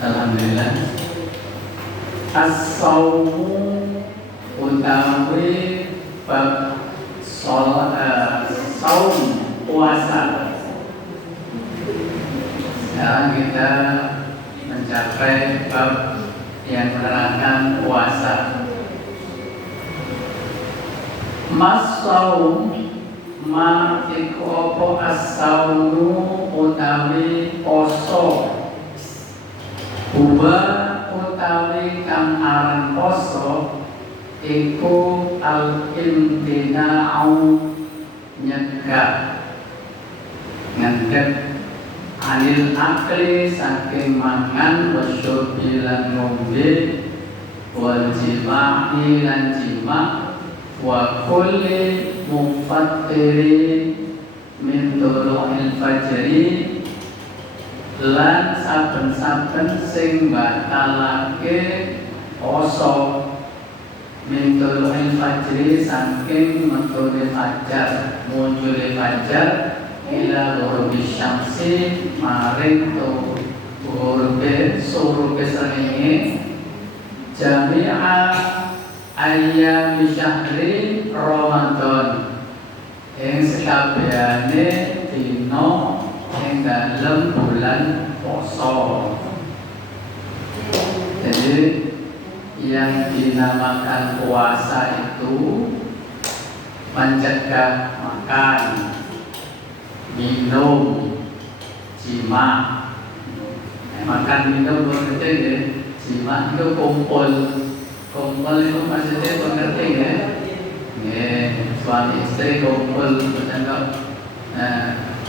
Alhamdulillah. As-saumu utawi bab saum puasa. Sekarang kita mencapai bab yang menerangkan puasa. Mas-saum ma iku apa as-saumu utawi poso. Huwa utawi kang aran poso iku al-imtina'u nyegah ngendhek anil akli saking mangan wasyurbi lan ngombe wal jima'i lan jima' wa kulli mufattiri min tulu'il fajri lan saben-saben sing batalake poso min tulu'il fajri saking metune fajar muncule fajar ila ghurubi syamsi maring to ghurube surupe srengenge jami'a ayyami syahri Ramadan ing sekabehane dina ing dalem bulan poso. Jadi yang dinamakan puasa itu mencegah makan, minum, jima. Makan minum pengerti ya, jima itu kumpul itu maksudnya pengerti ya. Suami istri kumpul bercakap,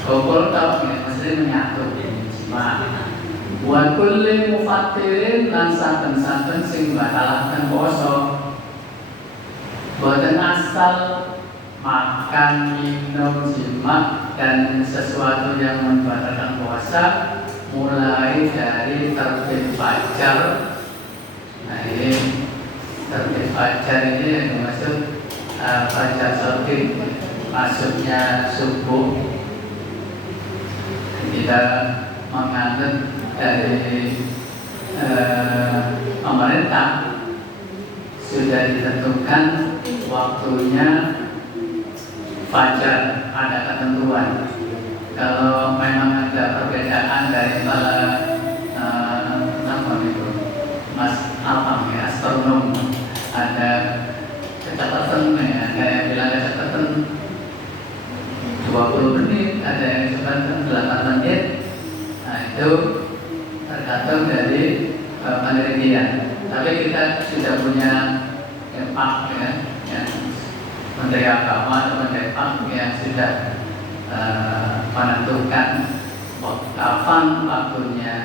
kumpul tau ya, maksudnya menyatu jima. Wa kulli mufattirin lan saben-saben sing batalaken poso. Boten asal makan, minum, jima dan sesuatu yang membatalkan puasa mulai dari terbit fajar. Nah ini terbit fajar ini yang dimaksud fajar shorting, maksudnya subuh. Kita menganut dari pemerintah sudah ditentukan waktunya fajar, ada ketentuan. Kalau memang ada perbedaan dari astronom, ada catatan ya, ada yang bilang ada catatan 20 menit, ada yang catatan 8 menit. Nah itu tergantung dari penelitian. Tapi kita sudah punya pak ya, Menteri Agama atau Menteri Pak yang sudah menentukan kapan waktunya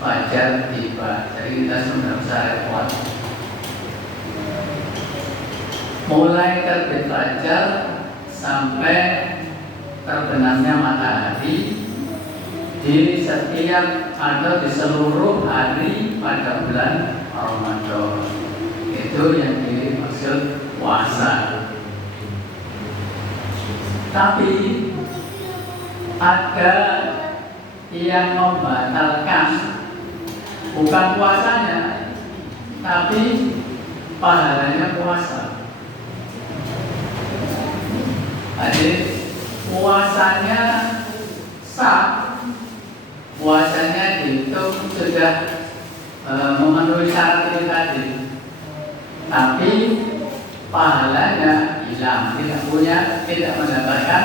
fajar tiba. Jadi kita sudah bisa repot. Mulai terbit fajar sampai terbenamnya matahari di setiap atau di seluruh hari pada bulan Ramadan. Itu yang dimaksud puasa. Tapi ada yang membatalkan bukan puasanya, tapi pahalanya puasa. Jadi puasanya sah, puasanya dihitung sudah memenuhi syarat ini tadi, tapi pahalanya hilang, tidak mendapatkan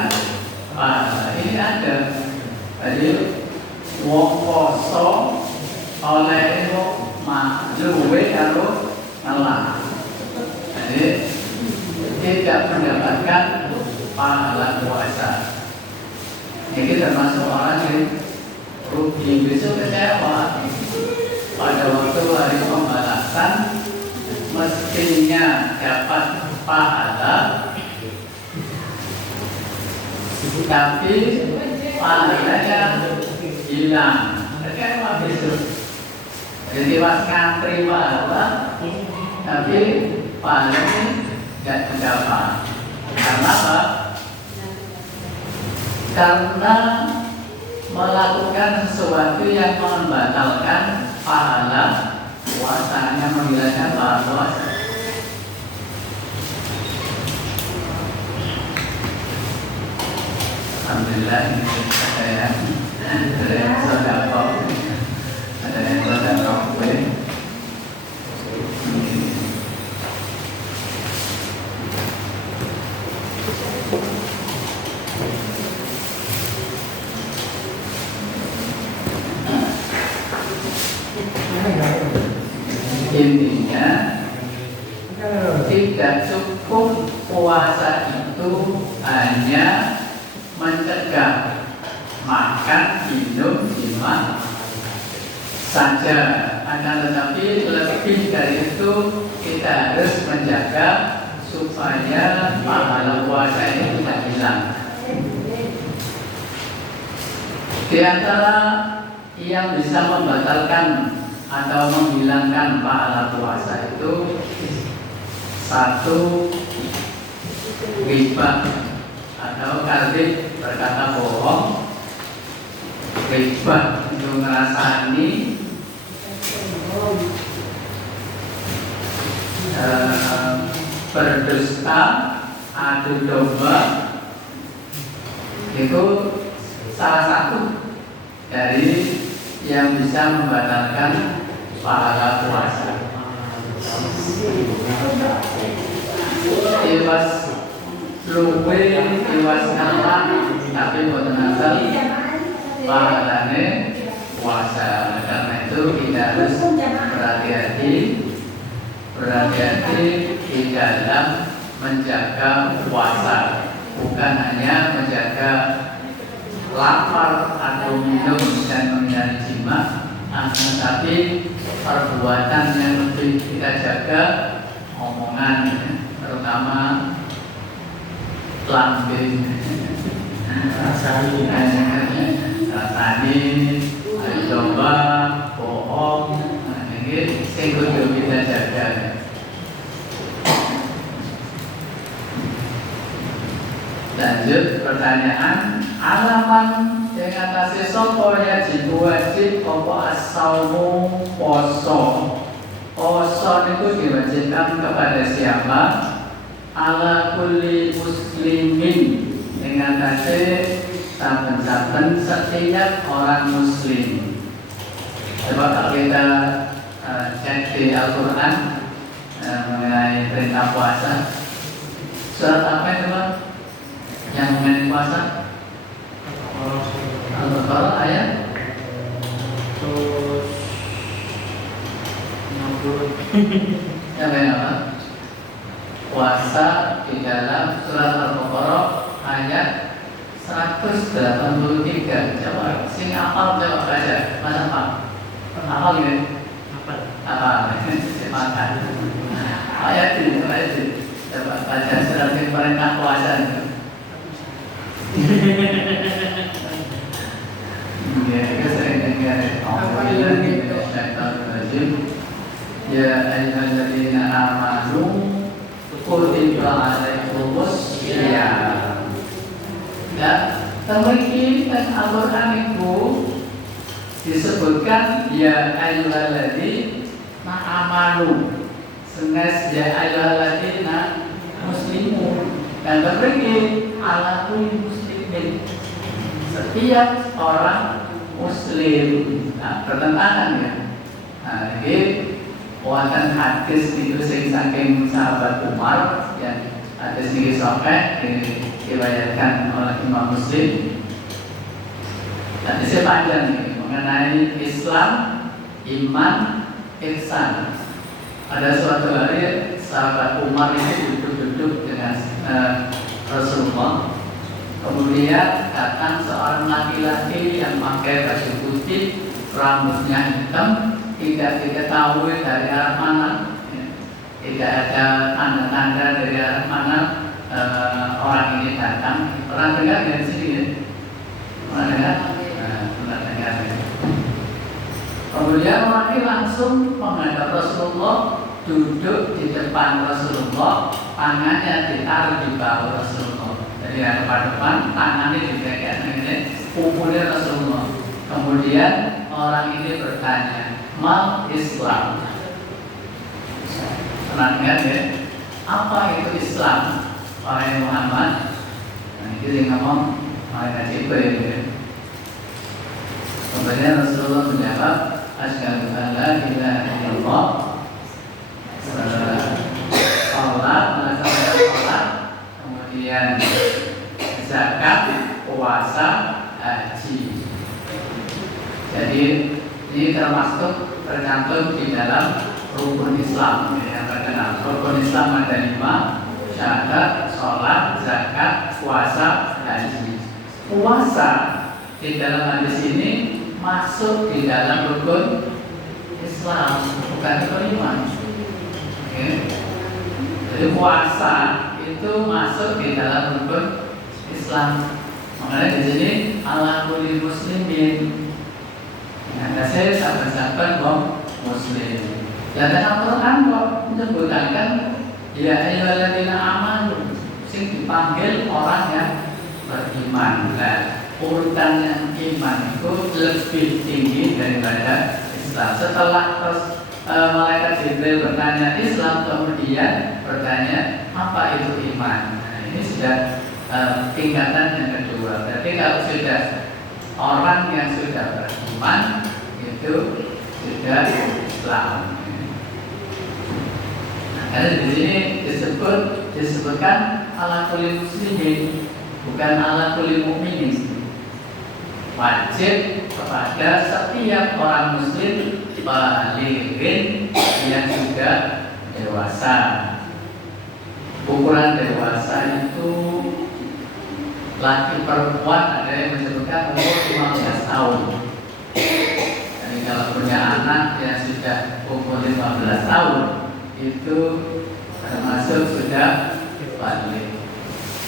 pahala. Ini ada. Jadi wong poso oleh luwe karo ngelak. Jadi tidak mendapatkan pahala puasa. Ini termasuk orang yang rugi, besok kecewa. Pada waktu hari pembalasan mestinya dapat pahala, tapi pahalanya hilang. Kecewa besok. Jadi pas ngantri pahala, tapi pahalanya tidak mendapat. Karena apa? Karena melakukan sesuatu yang membatalkan pahala puasanya menghilangkan pahala puasa. Alhamdulillah ini ada yang sodako, ada yang sodako kue. Intinya tidak cukup puasa itu hanya mencegah makan, minum, jima saja, akan tetapi lebih dari itu kita harus menjaga supaya pahala puasa ini tidak hilang. Di antara yang bisa membatalkan atau menghilangkan pahala puasa itu satu, ghibah atau kadzib, berkata bohong. Ghibah itu ngerasani, berdusta, adu domba, itu salah satu dari yang bisa membatalkan pahala puasa. Iwas luwe, iwas ngalah, tapi boten asal pahalane puasa. Karena itu kita harus berhati-hati di dalam menjaga puasa, bukan hanya menjaga lapar atau minum dan menghindari jima, tetapi perbuatan yang lebih kita jaga, omongan, terutama lambing, rasani, coba, bohong, ini sehingga kita jaga. Lanjut pertanyaan, alaman dengan tasih sopo wajib opo as-saumu poso. Poso itu diwajibkan kepada siapa? Ala kulli muslimin, dengan tasih saben-saben setiap orang muslim. Coba kalau kita cek di Al-Quran mengenai perintah puasa, surat apa itu Pak? Yang mengenai puasa? Al-Baqarah ayat 160. Yang apa? Puasa di dalam surat Al-Baqarah ayat 183. Coba sing hafal, coba baca. Mas apa? Hafal ini? Hafal. Makan. Ayat ini. Coba baca surat yang perintah puasa itu. Ya, kita sering dengar Alhamdulillah minasyaitonirrajim. Ya ayyuhalladzina amanu kutiba alaikumus syiyam. Ya, temui dan Al-Quran itu disebutkan ya ayyuhalladzina amanu, sengas ya ayyuhalladzina muslimun, dan berbagi ala kulli muslimin, setiap orang muslim. Nah, bertentangan ya. Nah, ini wonten hadis itu sing saking sahabat Umar, yang hadis ini sahih diriwayatkan oleh Imam Muslim. Hadisnya panjang ini mengenai Islam, iman, ihsan. Ada suatu hari sahabat Umar ini duduk-duduk dengan Rasulullah. Kemudian datang seorang laki-laki yang pakai baju putih, rambutnya hitam, tidak diketahui dari arah mana, tidak ada tanda-tanda dari arah mana orang ini datang. Pernah dengar ya di sini ya? Pernah dengar? Pernah dengar ya. Kemudian orang ini langsung menghadap Rasulullah, duduk di depan Rasulullah, tangannya ditaruh di bawah Rasulullah. Jadi yang depan, tangannya dipegang ini punggungnya Rasulullah. Kemudian orang ini bertanya, mal Islam, Tenangkan ya, apa itu Islam? Wahai Muhammad. Nah, itu yang ngomong malaikat Jibril ya. Kemudian Rasulullah menjawab, asyhadu an la ilaha illallah. Sholat, melaksanakan sholat, kemudian zakat, puasa, haji. Jadi ini termasuk tercantum di dalam rukun Islam yang terkenal. Rukun Islam ada 5: syahadat, sholat, zakat, puasa, haji. Puasa di dalam hadis ini masuk di dalam rukun Islam, bukan rukun iman. Jadi puasa itu masuk di dalam rukun Islam. Makanya di sini ala kulli muslimin. Nah, saya sahabat-sahabat muslim. Dan dalam Quran kok menyebutkan ya ayyuhalladzina amanu, sing dipanggil orang yang beriman. Nah, urutannya iman itu lebih tinggi daripada Islam. Setelah terus malaikat Jibril bertanya Islam, kemudian bertanya apa itu iman. Nah, ini sudah tingkatan yang kedua. Berarti kalau sudah orang yang sudah beriman itu sudah Islam. Nah, karena di sini disebutkan ala kulli muslimin, bukan ala kulli mukminin. Wajib kepada setiap orang muslim balighin yang sudah dewasa. Ukuran dewasa itu laki perempuan ada yang menyebutkan umur 15 tahun. Jadi kalau punya anak yang sudah umur 15 tahun itu termasuk sudah baligh.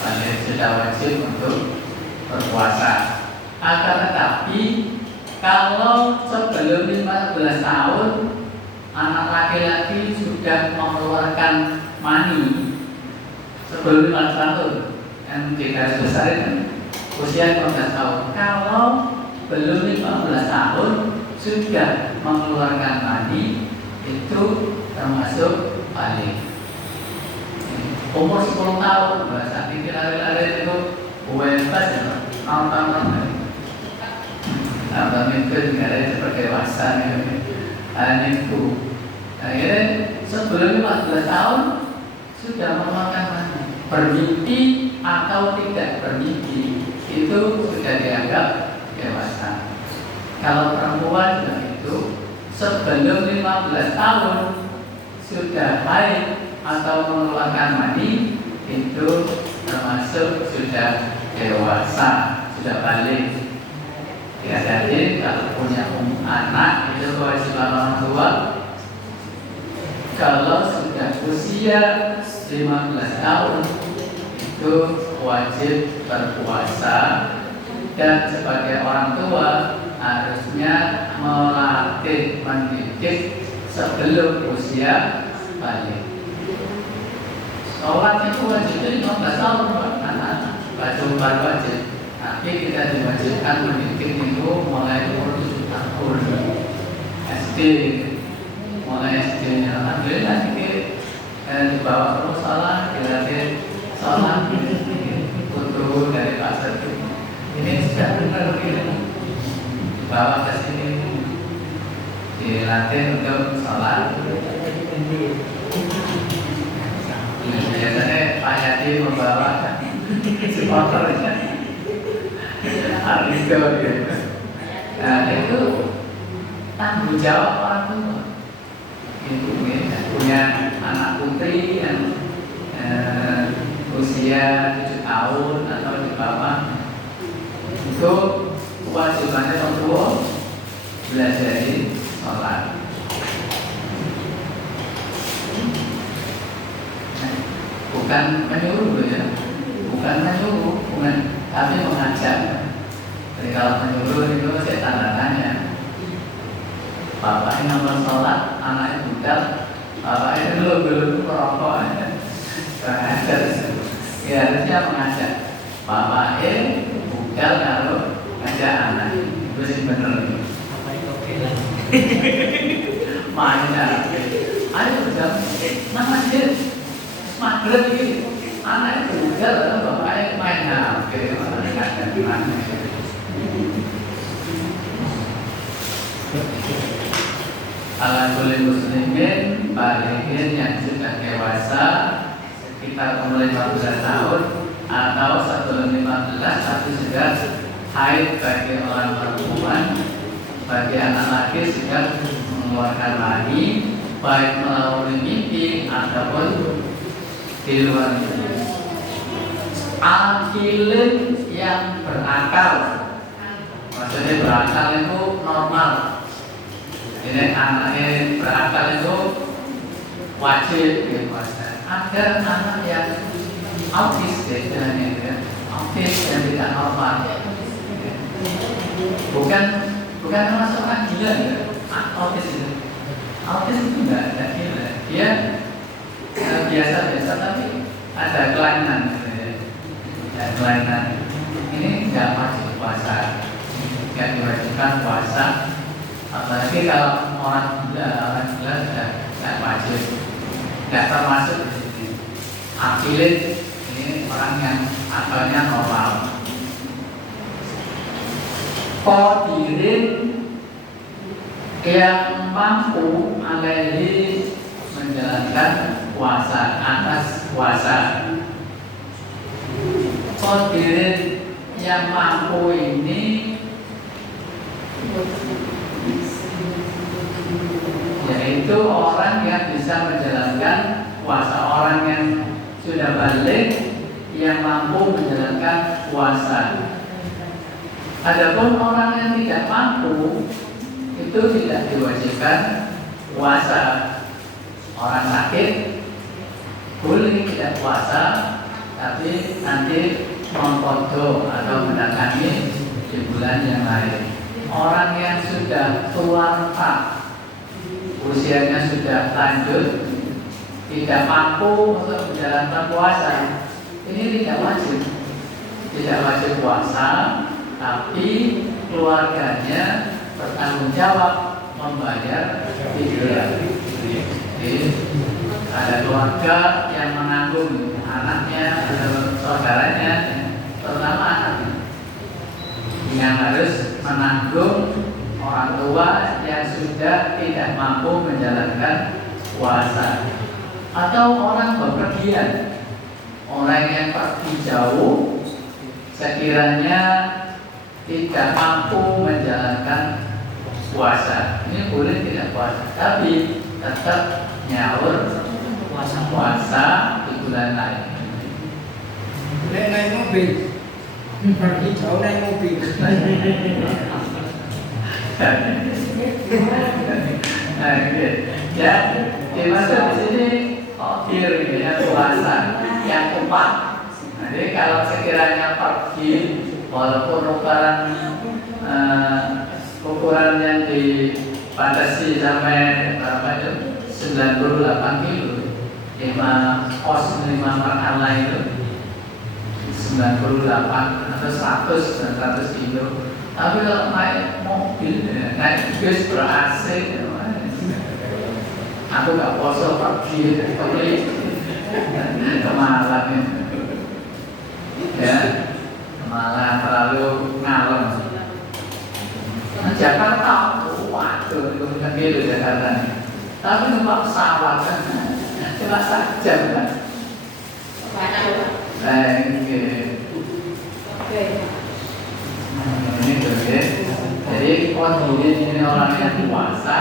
Baligh sudah wajib untuk berpuasa. Akan tetapi kalau sebelum 15 tahun anak laki-laki sudah mengeluarkan mani sebelum 15 tahun, yang kita besarin usia 15 tahun. Kalau belum 15 tahun sudah mengeluarkan mani, itu termasuk baligh. Umur 10 tahun bahasa pikir lari-lari itu bebas ya, nonton. Nonton itu juga ada seperti dewasa itu. Akhirnya sebelum 15 tahun sudah mengeluarkan mani. Bermimpi atau tidak bermimpi itu sudah dianggap dewasa. Kalau perempuan juga itu sebelum 15 tahun sudah haid atau mengeluarkan mani itu termasuk sudah dewasa, sudah baligh. Ya, jadi kalau punya anak itu kewajiban orang tua kalau sudah usia 15 tahun itu wajib berpuasa, dan sebagai orang tua harusnya melatih mendidik sebelum usia baligh. Sholat itu wajibnya 15 tahun anak-anak, baca baru wajib. Tapi kita diwajibkan mendidik itu mulai umur 7 tahun SD, mulai SD. Alhamdulillah dibawa terus sholat, dilatih sholat, kudu dari pasar itu. Ini sudah benar ini, dibawa ke sini, dilatih untuk sholat. Biasanya Pak Yadi membawa supporternya. Harus gitu. Nah, itu tanggung jawab orang tua. Ibu punya anak putri yang usia 7 tahun atau di bawah, itu kewajibannya orang tua belajar sholat. Bukan menyuruh ya, bukan menyuruh, tapi mengajak. Jadi kalau menyuruh itu saya tanda tanya. Bapaknya nonton sholat, anaknya budal, bapaknya belum merokok aja. Mengajar, ya harusnya mengajak. Bapaknya budal kalau ngajak anak, itu sih bener. Main ayo jam nama dia maghrib ini anaknya bugar bapaknya main HP ala kulli muslimin balikin yang sudah dewasa sekitar umur 15 tahun atau 15 tapi sudah haid bagi orang perempuan, bagi anak laki sudah mengeluarkan mani baik melalui mimpi ataupun di luar mimpi. Akilin yang berakal, maksudnya berakal itu normal. Ini anaknya berakal itu wajib puasa. Ada anak yang autis autis yang tidak normal. Bukan termasuk orang gila ya. Autis itu enggak gila. Dia biasa tapi ada kelainan. Ada kelainan. Ini enggak wajib puasa. Enggak diwajibkan puasa. Apalagi kalau orang gila sudah enggak wajib. Enggak termasuk di sini. Akilin ini orang yang akalnya normal. Qadirin yang mampu alaihi menjalankan puasa atas puasa. Qadirin yang mampu ini yaitu orang yang bisa menjalankan puasa, orang yang sudah balik yang mampu menjalankan puasa. Adapun orang yang tidak mampu itu tidak diwajibkan puasa. Orang sakit boleh tidak puasa, tapi nanti mengkodok atau mendatangi di bulan yang lain. Orang yang sudah tua renta, usianya sudah lanjut, tidak mampu untuk menjalankan puasa, ini tidak wajib puasa. Tapi keluarganya bertanggung jawab membayar fidyah. Ada keluarga yang menanggung anaknya atau saudaranya, terutama anaknya, yang harus menanggung orang tua yang sudah tidak mampu menjalankan puasa. Atau orang bepergian, orang yang pergi jauh, sekiranya tidak mampu menjalankan puasa, ini boleh tidak puasa, tapi tetap nyaur puasa di bulan lain. Naik mobil, pergi jauh naik mobil. Ya, dimaksud di sini qadir ya, puasa yang tepat. Jadi kalau sekiranya pergi walaupun ukuran yang dibatasi sampai berapa itu 98 kilo, 5 pos 5 marhala itu 98 atau 100 kilo. Tapi kalau naik mobil, naik bus ber-AC, aku gak poso pergi ke Malang ya. Malah terlalu ngalem. Jakarta, waduh, itu bukan gitu Jakarta. Tapi numpak pesawat kan, cuma sajam kan. Ini tuh ya. Jadi kondisi ini orang yang puasa,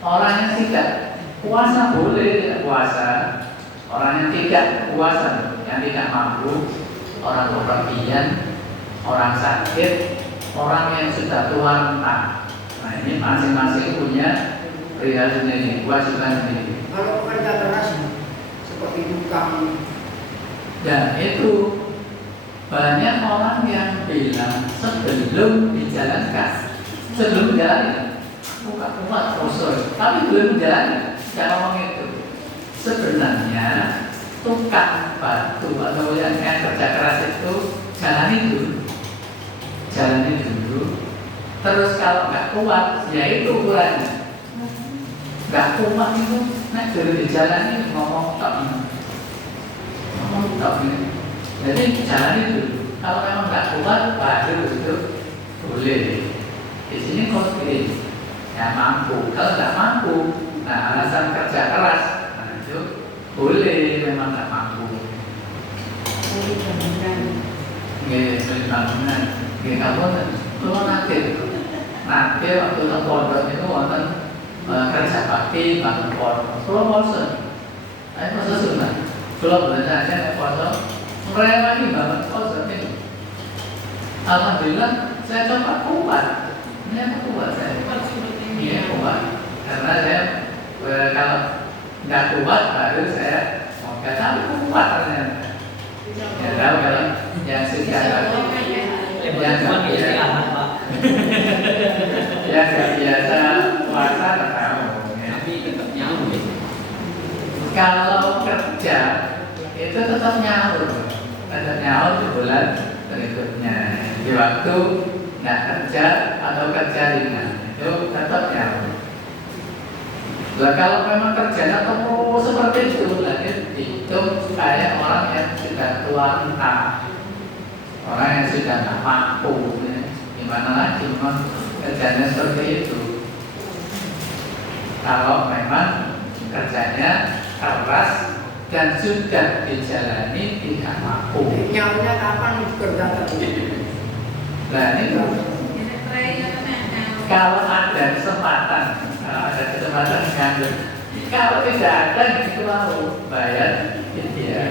orang yang tidak puasa boleh tidak puasa. Orang yang tidak puasa, yang tidak mampu, orang bepergian, orang sakit, orang yang sudah tua renta. Nah ini masing-masing punya perihal sendiri, kewajiban sendiri. Kalau kerja keras seperti tukang, dan itu banyak orang yang bilang sebelum dijalankan, sebelum menjalani, bukan proses, tapi belum menjalani. Jangan ngomong itu. Sebenarnya tukang batu atau yang kerja keras itu jalani dulu. Terus kalau nggak kuat, ya itu ukurannya. nggak kuat itu, nek dari di jalan ini ngomong tak ini. Jadi jalan itu kalau memang nggak kuat baru itu boleh. Di sini konflik, ya mampu. Kalau nggak mampu, nah alasan kerja keras, nah itu boleh memang nggak mampu. Nggak bangunan, nggak kamu kalau nanti waktu pondok itu wonten kerja bakti bangun pondok, kalau bosan, ayo masa sunat, kalau belajar aja pondok, mereka lagi bangun pondok itu. Alhamdulillah saya coba kuat, ini apa kuat saya? Iya kuat, karena saya kalau nggak kuat baru saya mau kata kuat ternyata. Ya tahu kalau yang sudah yang nggak biasa, yang nggak biasa puasa nggak tahu. Tapi tetap nyawa. Kalau kerja itu tetap nyaur di bulan berikutnya. Di waktu nggak kerja atau kerja ringan itu tetap nyaur. Nah, kalau memang kerjanya terus seperti itu, berarti itu kayak orang yang sudah tua renta, orang yang sudah nggak mampu, ya. Gimana lagi memang kerjanya seperti itu. Kalau memang kerjanya keras dan sudah dijalani tidak mampu. Nyawanya kapan kerja tadi? Nah itu kalau ada kesempatan ngambil. Kalau tidak ada itu mau bayar dia,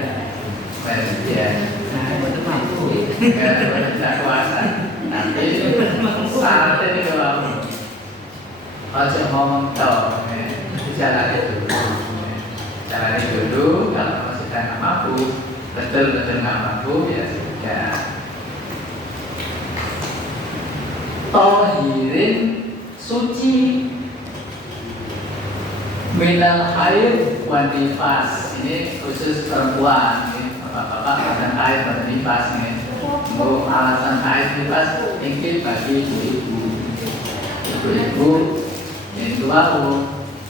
tidak kuasa. Nanti saat ini kalau aja ngomong tau, jalani dulu. Kalau masih tidak mampu, betul nggak mampu ya sudah. Tohirin suci minal haid wa nifas. Ini khusus perempuan, ini bapak-bapak alasan haid dan nifas ini. Untuk alasan haid nifas ini bagi ibu-ibu yang tua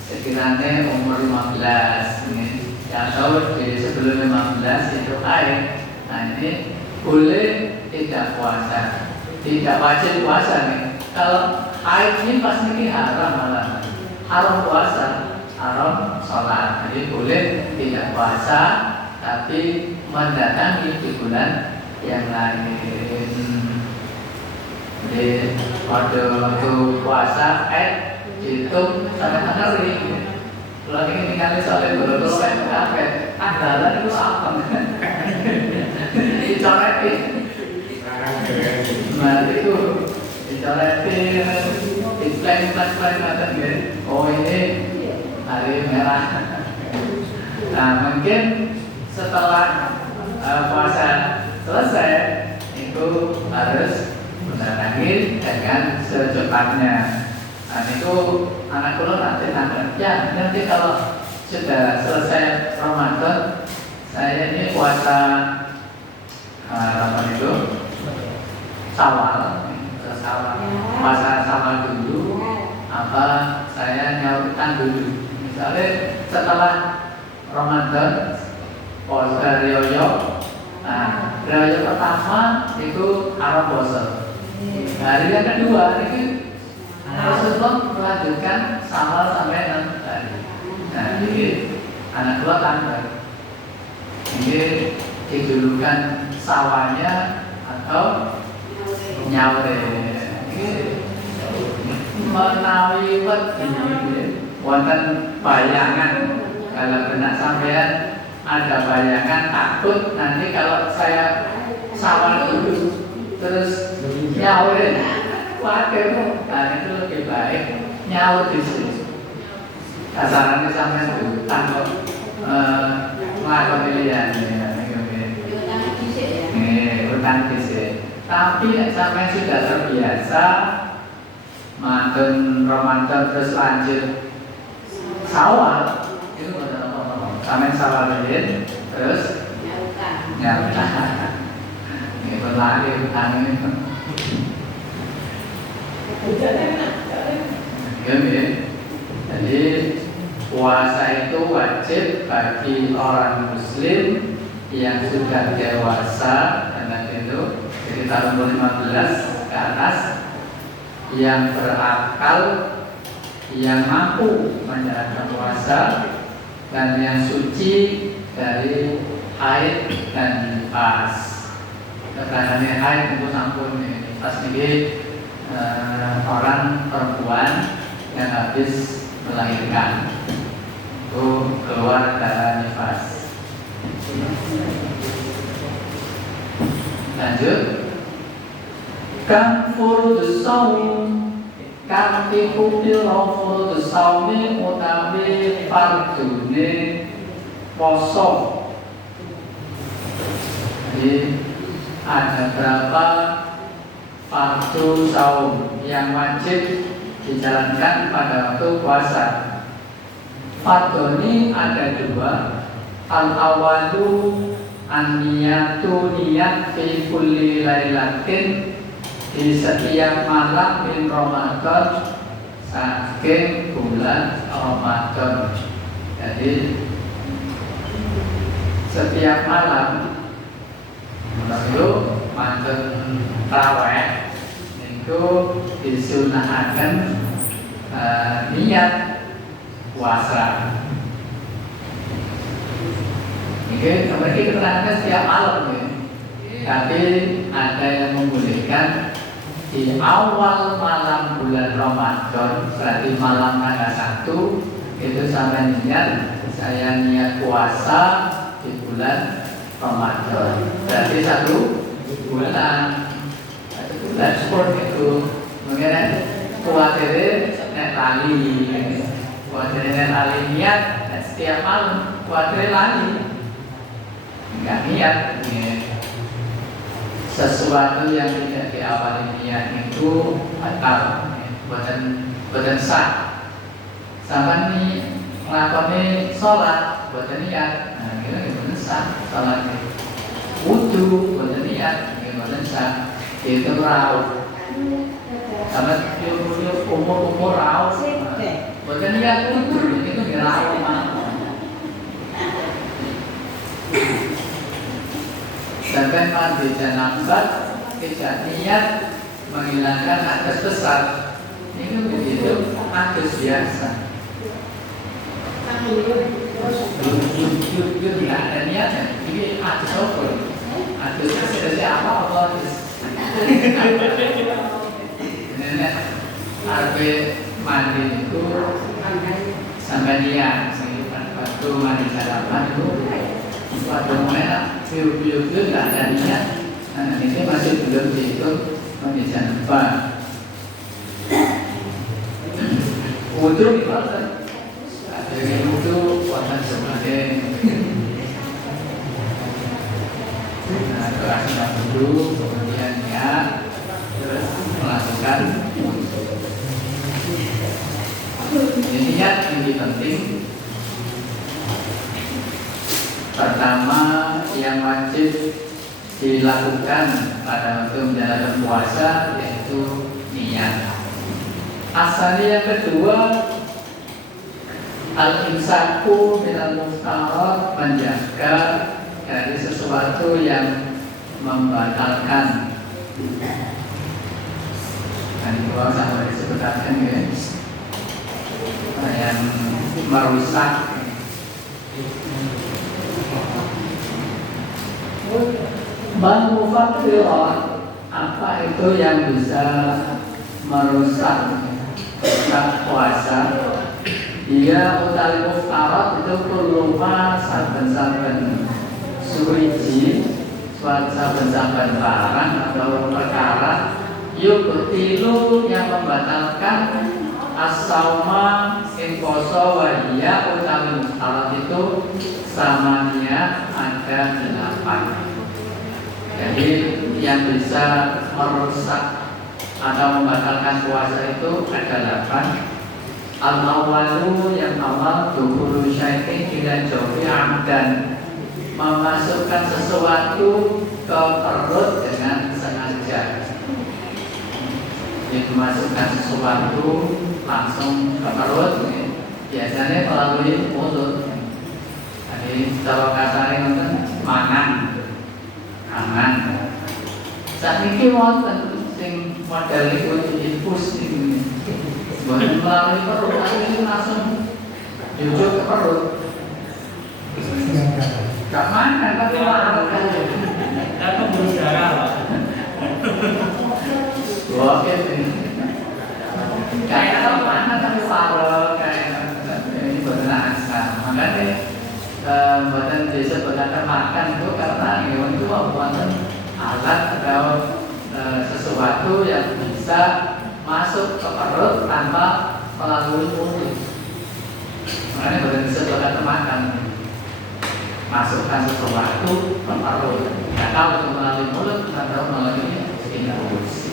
sekiranya umur 15 ini, atau di sebelum 15 itu haid. Nah ini boleh tidak puasa, tidak wajib puasa nih. Kalau haid nifas ini haram malah, haram puasa, haram sholat. Jadi boleh tidak puasa tapi mendatangi di bulan yang lain. Jadi waktu puasa dihitung sampai hari. Kalau ingin tinggal soalnya berlalu sampai anggaran itu apa? Dicoretin. Nah itu dicoretin, diklaim macam gitu. Oh ini hari merah. Nah mungkin setelah puasa selesai itu harus mendatangi dengan secepatnya. Nah itu anak kula nanti nanti kalau sudah selesai Ramadan, saya ini puasa apa itu Syawal, puasa Syawal dulu. Apa saya nyaurkan dulu. Misalnya setelah Ramadan puasa Rioyo, nah Rioyo pertama itu haram puasa. Hari yang kedua itu Rasulullah melanjutkan Syawal sampai 6 hari. Nah ini anak dua tanggal. Ini dijulukan sawahnya atau nyaure. Menawi wonten bayangan, kalau benak sampean ada bayangan takut nanti kalau saya sawal dulu terus nyaurin khawatir, nah itu lebih baik nyaur di sini. Kasarannya sampean dulu tanpa melakukan pilihan utang bisik. Tapi sampean sudah terbiasa makan Ramadan terus lanjut Syawal, itu ada apa-apa. Sampai Syawal terus nyautan. Ini berlari utang ini. Ya, jadi puasa itu wajib bagi orang muslim yang sudah dewasa dan itu jadi tahun 15 ke atas, yang berakal, yang mampu menjalankan puasa, dan yang suci dari haid dan nifas. Karena haid itu sampun nifas ini orang perempuan yang habis melahirkan itu keluar darah nifas. Lanjut, kan furudus shaum, kan tikupil furudus shaumi utawi fardune poso. Jadi ada berapa fardu saum yang wajib dijalankan pada waktu puasa. Fardu ini ada dua. Al-awalu an-niyatu niyat fi kulli lailatin, di setiap malam min Ramadan saking bulan Ramadan. Jadi setiap malam menuju manten tarawih itu disunahkan niat puasa. Oke, seperti keterangan setiap malam ya. Tapi ada yang membolehkan di awal malam bulan Ramadan, berarti malam tanggal 1 itu sampai niat, saya niat puasa di bulan Ramadan. Berarti 1 bulan, 1 bulan seperti itu. Mungkin kuatirnya nek lali, kuatirnya nek lali niat setiap malam, kuatirnya lali. Enggak niat ya. Sesuatu yang tidak diawali niat itu batal, buatan sah. Sama nih ngelakoni sholat buatan niat, nah kita buatan sah sholat. Wudu buatan niat, buatan sah. Itu rauh. Sama umur rauh, buatan niat wudu itu rauh mah. Sampai mandi janabah tidak niat menghilangkan hadas besar, itu begitu hadas biasa. Tidak ada niatnya, ini hadas apa? Hadas apa hadas? Nenek arbe mandi itu sampai niat, waktu mandi janabah itu. Waktu mulai biu-biu itu tidak ada niat, nah ini masih belum dihitung mandi janabah. Wudu dipakai, ada yang wudu buatan sebagai, nah terakhir wudu kemudian niat terus melakukan wudu. Ini niat ini penting. Pertama yang wajib dilakukan pada waktu menjalankan puasa yaitu niat. Asalnya yang kedua, al-imsaku minal muftarat, menjaga dari sesuatu yang membatalkan. Dan itu sampai disebutkan ya, yang merusak. Manufakturat, apa itu yang bisa merusak puasa? Dia utawi muftarat itu kuluma saben-saben suwiji, saben-saben barang atau perkara yuk betilu yang membatalkan as-sauma ing poso wa iya utawi muftarat itu samanya ada 8. Jadi yang bisa merusak atau membatalkan puasa itu ada 8. Al-awalu yang awal dukhulu syai'in ila jawfi amdan, memasukkan sesuatu ke perut dengan sengaja. Jadi memasukkan sesuatu langsung ke perut biasanya melalui mulut. Jadi kalau kasarnya nonton mangan, mangan. Saat ini wonten sing model itu infus ini, bukan melalui perut, tapi ini langsung jujur ke perut. Gak makan tapi makan. Dan pembuluh darah, Pak. Oke, kayak apa makan tapi parah, kayak ini bukan asa. Makanya buatan disebut makan itu karena hewan itu buatan alat atau sesuatu yang bisa masuk ke perut tanpa melalui mulut. Makanya buatan disebut makan. Masukkan sesuatu ke perut. Tidak tahu itu melalui mulut atau melalui infus.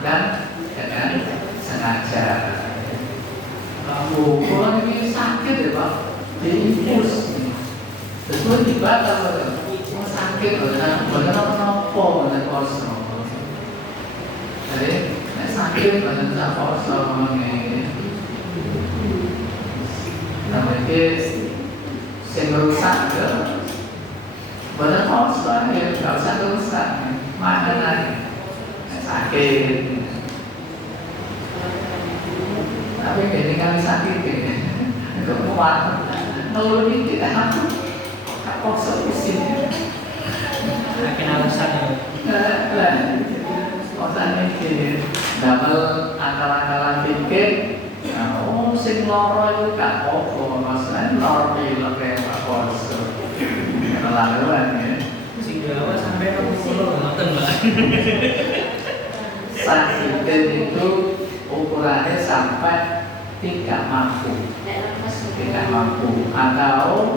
Dan dengan sengaja. Kalau ini sakit ya Pak, diinfus. Terus dibakar, mau sakit, benar apa-apa, benar kosong. Jadi sakit, benar kosong ini. Namanya sing rusak ke, benar kosong ya, nggak usah rusak, makan lagi. Sakit, tapi ini kami sakit ya, kemudian ngeluh kita aku kok solusi, Makin alasan ya. lah, alasan ini, double akal-akalan pikir, oh sing loro itu gak apa, maksudnya loro pilek kayak Pak Korso, keterlaluan ya. Sing Jawa sampai 60 ngoten, Mbak. Sakit itu ukurannya sampai tidak mampu, atau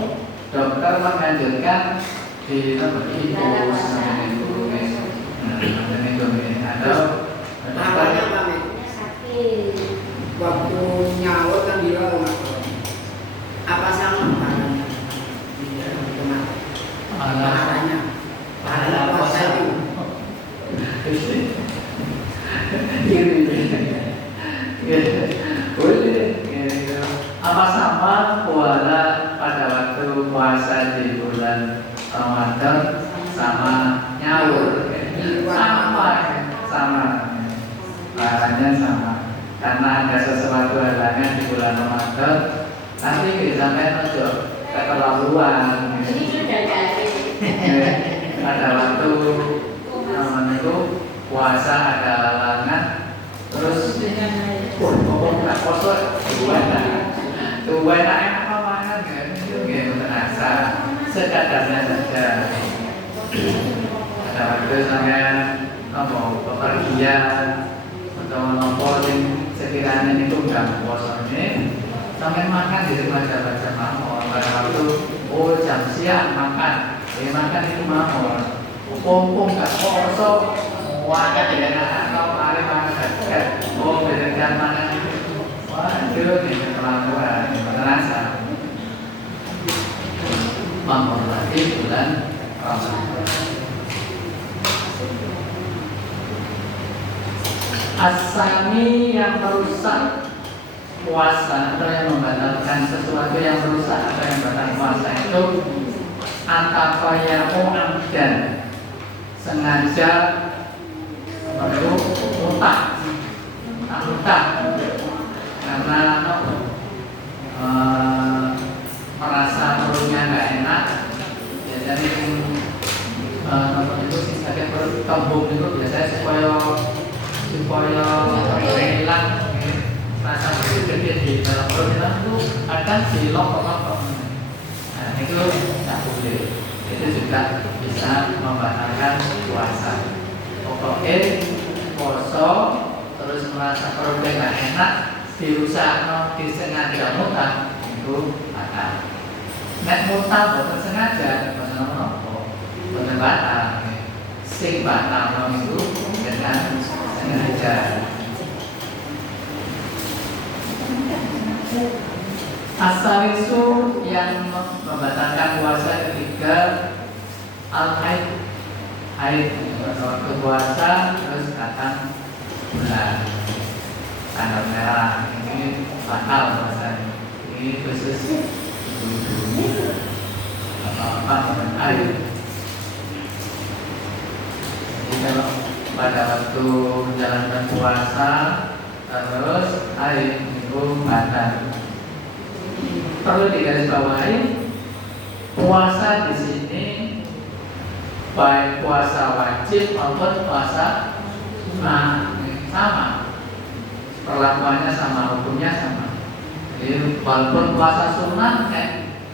dokter menganjurkan di tempat itu atau Namanya apa, Mek? Waktu nyawa kan bilang apa sama caranya? Caranya. Caranya puasa itu. Apa sama puasa pada waktu puasa di bulan Ramadan sama nyaur? Sama. Caranya sama. Karena ada sesuatu halangan di bulan Ramadan, nanti kita sampai ojo keterlaluan. Pada waktu itu puasa ada halangan, terus ngomong nggak kosong, tuh enak apa makan kan? Itu nggak terasa, sekadarnya saja. Pada waktu saya bepergian atau nopo yang sekiranya itu nggak kosong ini, sampai makan di rumah baca mamon. Pada waktu jam siang makan, makan itu mamon. Kumpul nggak kosong, wadah tidak atau hari mana dekat, bedakan mana itu, waduh ini keterlaluan, terasa. Memperhati bulan Ramadan. Asami yang merusak puasa atau yang membatalkan sesuatu yang merusak atau yang membatalkan puasa itu atakoyamu amdan, sengaja perlu utah karena merasa perutnya nggak enak ya, jadi itu ada perut kembung itu biasanya supaya hilang rasa perut gede di dalam perut itu kadang silok apa itu nggak boleh, itu juga bisa membatalkan puasa. Pokoknya poso terus merasa perutnya nggak enak, dirusak disengaja muntah itu batal. Nek muntah bukan sengaja, bukan apa, bukan batal. Sing batal itu dengan sengaja. Asal itu yang membatalkan puasa ketiga al-haid. Haid waktu puasa terus datang bulan tanggal merah, ini batal puasa. ini khusus apa dengan air. Jadi kalau pada waktu menjalankan puasa terus air itu batal. Perlu digarisbawahi, puasa di sini baik puasa wajib maupun puasa sunnah sama, perlakuannya sama, hukumnya sama. Jadi walaupun puasa sunnah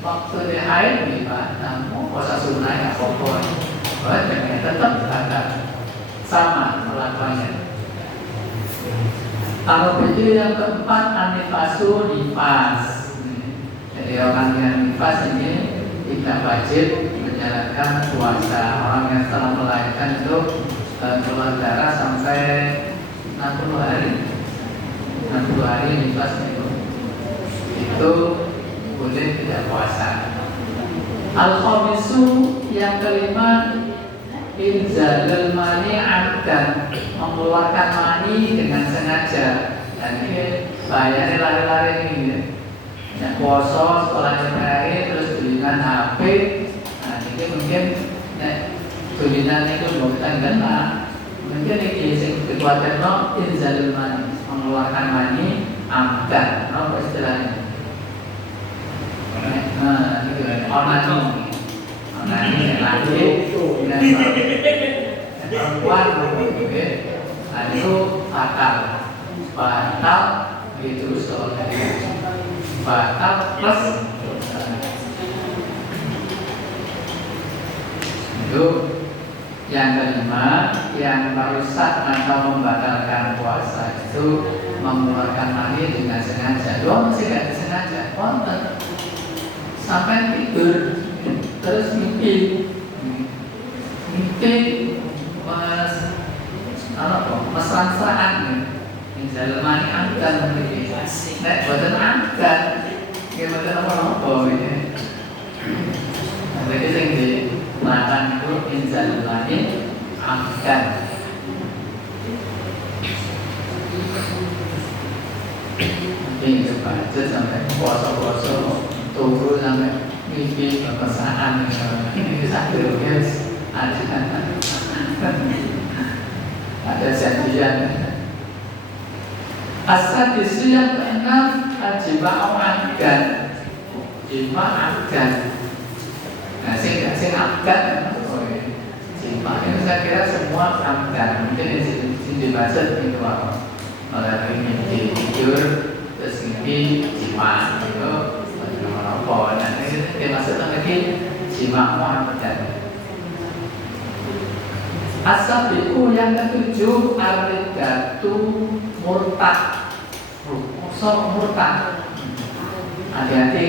waktu di haid bisa, namun puasa sunnah ya pokok, tetap ada sama perlakuannya. Kalau begitu yang keempat anifasu nifas. Jadi orang yang nifas ini tidak wajib menjalankan puasa. Orang yang setelah melahirkan itu keluar darah sampai 60 hari. 60 hari nifas itu boleh tidak puasa. Al-khamisu yang kelima, inzalul mani amdan, mengeluarkan mani dengan sengaja. Dan ini bahayanya lari-lari ini ya, puasa sekolahnya berakhir terus tulisan HP. Nah ini mungkin tulisan itu bukan kena. Mungkin ini yang dikuatkan inzalul mani, mengeluarkan mani amdan. Apa istilahnya? Nah itu onani. Onani lagi perempuan itu batal itu soalnya batal plus itu yang kelima, yang merusak atau membatalkan puasa itu mengeluarkan mani dengan sengaja. Doang masih nggak disengaja, konten sampai tidur terus mimpi mesra-mesraan yang dalamnya angkat memiliki nek buatan angkat gimana apa-apa ini. Jadi yang dimakan itu inzalulani angkat. Ini coba aja sampai puasa-puasa turun sampai mimpi kepesaan ini satu guys ada janjian. As-sadisu yang keenam jima'u amdan, jima'u. Nah sing amdan jima' ini saya kira semua amdan. Mungkin yang dimaksud itu apa? Melalui mimpi tidur terus mimpi jima' itu apa? Nah ini dimaksud lagi jima'u amdan. As-sabiqu yang ketujuh ar-riddatu murtad. Murtad. Hati-hati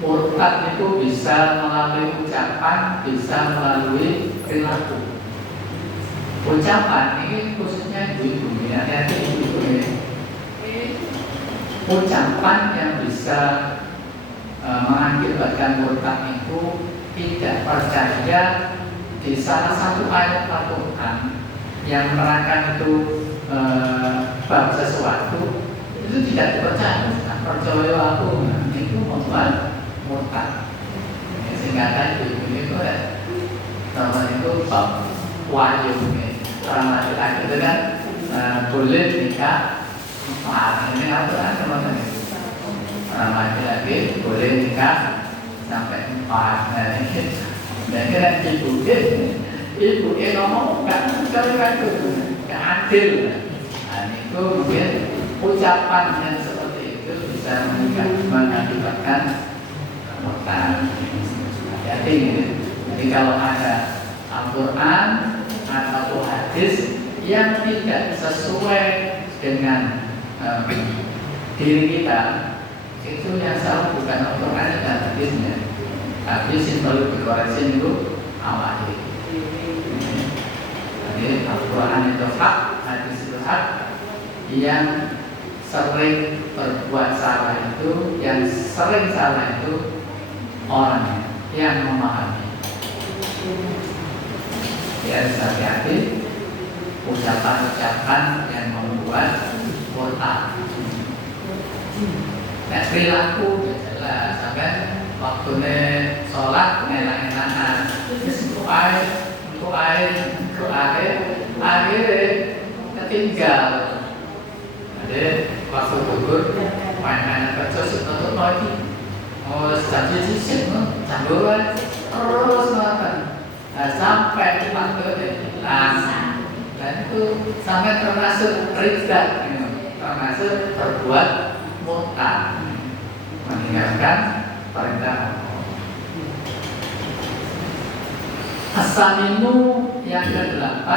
murtad itu bisa melalui ucapan, bisa melalui perilaku. Ucapan ini khususnya ibu-ibu, hati-hati ibu-ibu ini. Ucapan yang bisa mengakibatkan murtad itu tidak percaya di salah satu ayat Al-Quran yang menerangkan itu bab sesuatu itu tidak dipercaya. Percaya aku itu membuat murtad. Sehingga itu nama itu bab wahyu. Orang laki-laki itu kan boleh nikah 4. Ini aturan teman-teman. Orang laki-laki boleh nikah sampai 4. Dan kira ibu ngomong kan adil. Nah itu mungkin ucapan yang seperti itu bisa mengakibatkan murtad. Hati-hati. Jadi kalau ada Al-Quran atau hadis yang tidak sesuai dengan diri kita, itu yang salah bukan Al-Quran dan hadisnya. Tapi simpel dikoreksi itu awali. Jadi Al-Quran itu hak, hadis itu hak. Yang sering berbuat salah itu, yang sering salah itu orang yang memahami. Ya hati-hati ucapan-ucapan yang membuat murtad. Nek perilaku ya jelas, sampai waktunya sholat enak-enakan. Terus akhirnya ketinggal. Jadi waktu gugur main-main kerja untuk lagi. Oh, jam sisik, jam 2 terus makan. Nah, sampai waktu hilang. Dan itu sampai termasuk riddat, termasuk berbuat murtad, meninggalkan perintah Allah. As-saminu yang ke-8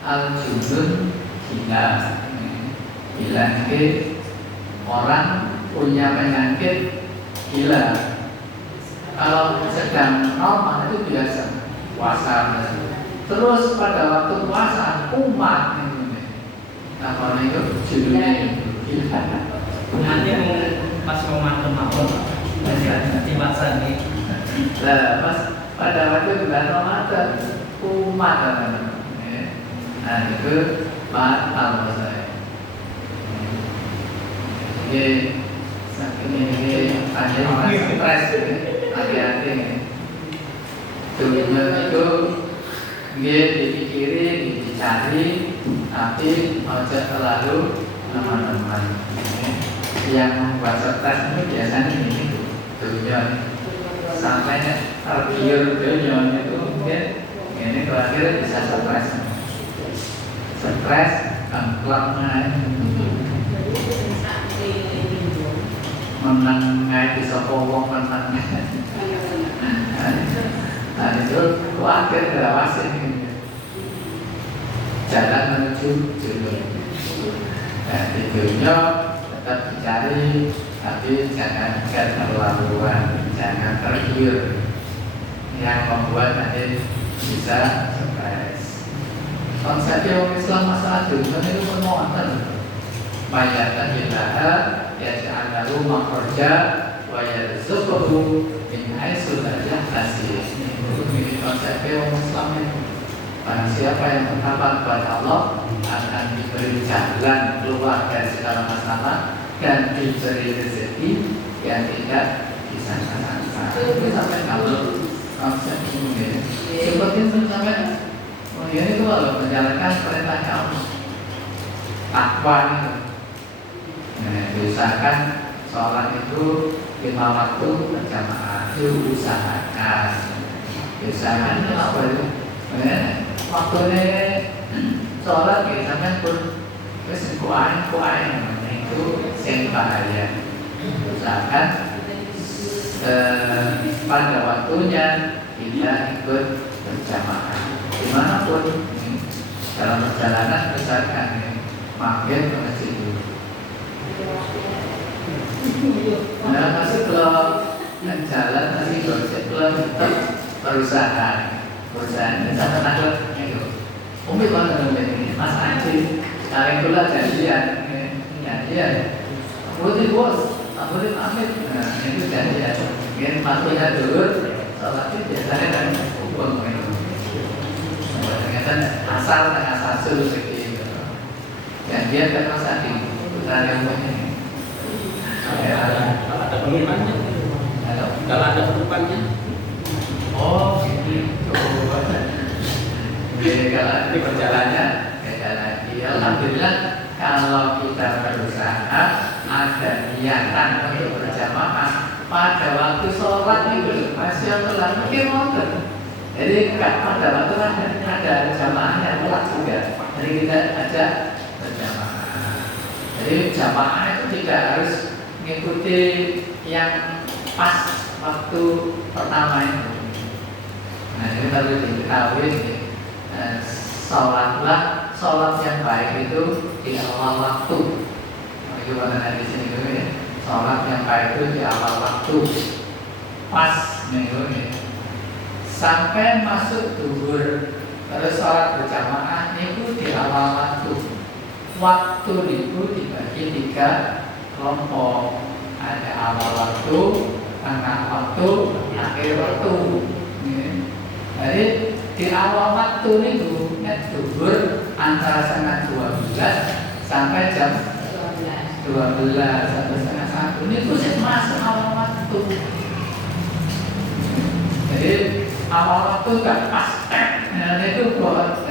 al-junun gila. Gila itu orang punya penyakit gila. Kalau sedang normal itu biasa puasa. Terus pada waktu puasa kumat ini. Nah kalau itu judulnya gila. Nanti pas mau makan dipaksa nih. Nah pas pada waktu bulan Ramadan kumat namanya. Nah itu batal saya. Ini hanya orang stres, hati-hati. Dunia itu dia dipikirin, dicari, tapi ojo terlalu teman-teman. Yang membuat stres itu biasanya ini dunia sampai tergiur dunia itu mungkin ini terakhir bisa stres, kangklang menang ngai bisa powong menang. Nah itu khawatir gerawas ini jalan menuju jodoh. Nah di dunia tetap dicari, tapi jangan keterlaluan, jangan tergiur yang membuat nanti bisa stres. Konsepnya orang Islam masalah dunia itu pemohon mayatan ilaha yaj'alahu makhraja wa yarzuquhu min haitsu la yahtasib. Ini konsepnya orang Islam itu. Barang siapa yang bertakwa kepada Allah akan diberi jalan keluar dari segala masalah dan diberi rezeki yang tidak disangka-sangka. Itu sampai kalau konsep ini seperti itu sampai ini itu kalau menjalankan perintahnya Allah takwa itu. Diusahakan sholat itu 5 waktu berjamaah, diusahakan itu apa itu? Waktunya sholat biasanya pun kuain itu yang bahaya. Usahakan pada waktunya kita ikut berjamaah dimanapun dalam perjalanan, usahakan mampir ke masjid dulu. Nah, masih kalau jalan masih gojek kalau tetap berusaha ini sama takut itu. Umi kalau ini Mas Anji sekarang pula janjian, boleh bos, tak boleh pamit. Nah itu janjian. Mungkin waktunya dulu, sholat itu biasanya kan hukum itu. Ternyata asal tengah sasul segitu. Janjian kan Mas Anji, putar yang ini. Kalau ada penumpangnya, kalau ada penumpangnya, oh gitu. Jadi kalau di perjalanannya beda lagi. Alhamdulillah kalau kita berusaha ada niatan untuk berjamaah pada waktu sholat itu masih telat mungkin monten. Jadi pada waktu ada jamaahnya telat juga. Jadi kita ajak berjamaah. Jadi jamaah itu tidak harus mengikuti yang pas waktu pertama itu. Nah ini perlu diketahui. Sholat yang baik itu di awal waktu. Bagaimana di sini dulu ya? Sholat yang baik itu di awal waktu, pas minggu ini. Sampai masuk zuhur, terus sholat berjamaah itu di awal waktu. Waktu itu dibagi 3 kelompok. Ada awal waktu, tengah waktu, akhir waktu. Jadi di awal waktu itu zuhur antara setengah 12 sampai jam 12. 12 sampai setengah 1 ini proses masuk awal waktu. Jadi awal waktu gak pas, nah itu buat.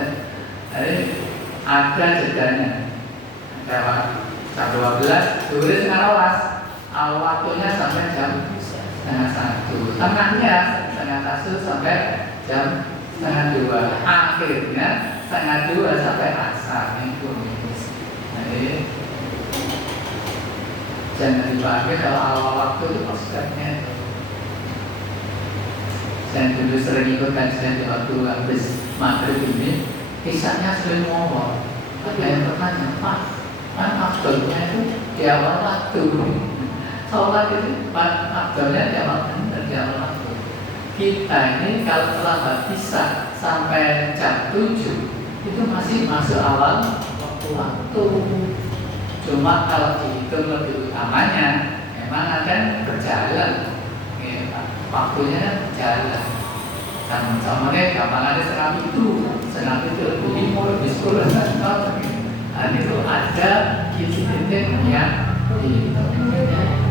Jadi ada jedanya. Jam 12, dulu setengah was, awal waktunya sampai jam setengah 1, tengahnya setengah 1 sampai jam setengah 2, akhirnya setengah 2 sampai asar itu. Jadi jangan dipakai kalau awal waktu itu konsepnya. Saya dulu sering ikut kajian di waktu habis maghrib ini, kisahnya sering ngomong. Ada yang bertanya, Pak, kan afdolnya itu di awal waktu. Sholat itu afdolnya di awal waktu. Kita ini kalau terlambat bisa sampai jam 7 itu masih masuk awal waktu. Cuma kalau dihitung lebih utamanya, memang akan berjalan. Waktunya berjalan. Dan samanya gampangannya senam itu lebih 5, lebih 10 tahun. Nah, itu ada titik yang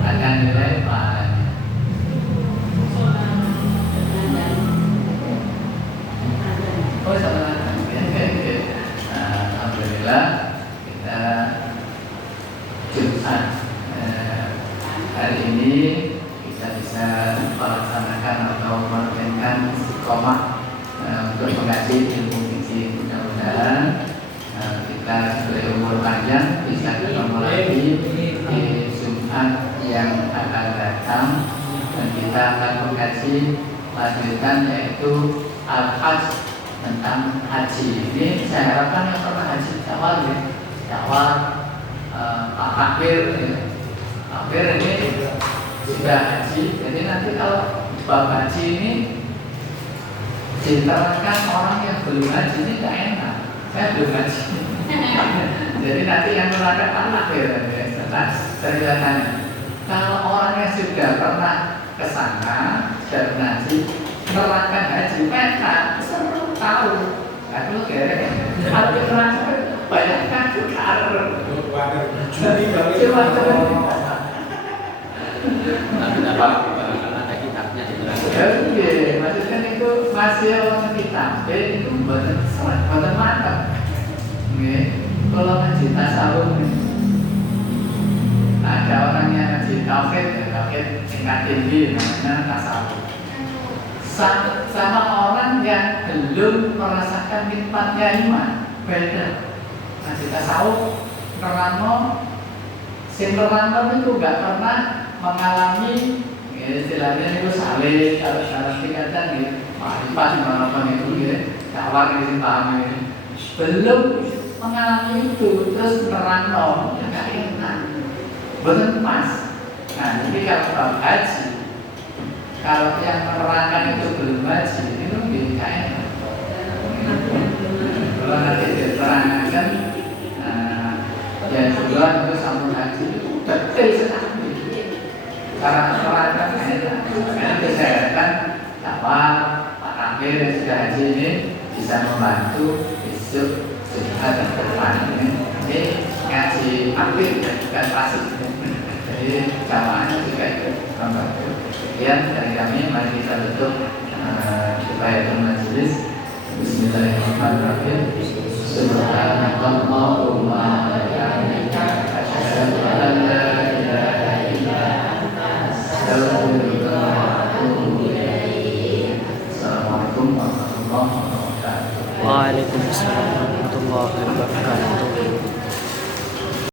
ada nilai pahalanya. Oh, sama alhamdulillah kita Jumat hari ini kita bisa melaksanakan atau menekankan istiqomah untuk mengkaji ilmu fikih. Mudah-mudahan kita diberi umur panjang bisa ketemu lagi di Jumat yang akan datang dan kita akan mengkaji lanjutan yaitu Al-Hajj, tentang haji. Ini saya harapkan yang pernah haji awal ya, awal Pak Fakir ya. Fakir ini sudah haji, jadi nanti kalau bab haji ini diterangkan orang yang belum haji ini tidak enak. Saya belum haji. Jadi nanti yang menerangkan Pak Fakir ya, tentang ceritanya. Kalau orang yang sudah pernah ke sana, sudah pernah haji, menerangkan haji mereka seru tahu. Aku kira kalau diterangkan banyak kan cuma ada kitabnya itu. Oke, maksudnya itu masih orang kitab, itu buatan serat, buatan mantap. Kalau ngaji tasawuf, ada orang yang ngaji tauhid, tauhid tingkat tinggi, namanya tasawuf. Sama orang yang belum merasakan nikmatnya iman, beda. Ngaji tasawuf, nerangno, sin nerangno itu nggak pernah mengalami istilahnya itu salih kalau dalam tingkatan gitu, makrifat apa itu gitu, tawar gitu paham gitu, belum mengalami itu terus nerangno, nggak enak, belum pas. Nah jadi kalau bab haji, kalau yang menerangkan itu belum haji, ini lebih nggak enak. Kalau nanti diterangkan, ya juga itu sambung haji itu detail sekali. Cara menerangkan enak. Karena saya harapkan Pak Amir yang sudah haji ini bisa membantu besok Jumat dan depan ini ngaji Amir dan bukan pasif. Jadi jamaahnya juga ikut membantu. Sekian dari kami, mari kita tutup supaya majelis. Bismillahirrahmanirrahim. Subhanallahumma wa bihamdika asyhadu an la ilaha illa anta astaghfiruka wa atubu ilaik. Assalamualaikum warahmatullahi wabarakatuh. Waalaikumsalam warahmatullahi wabarakatuh.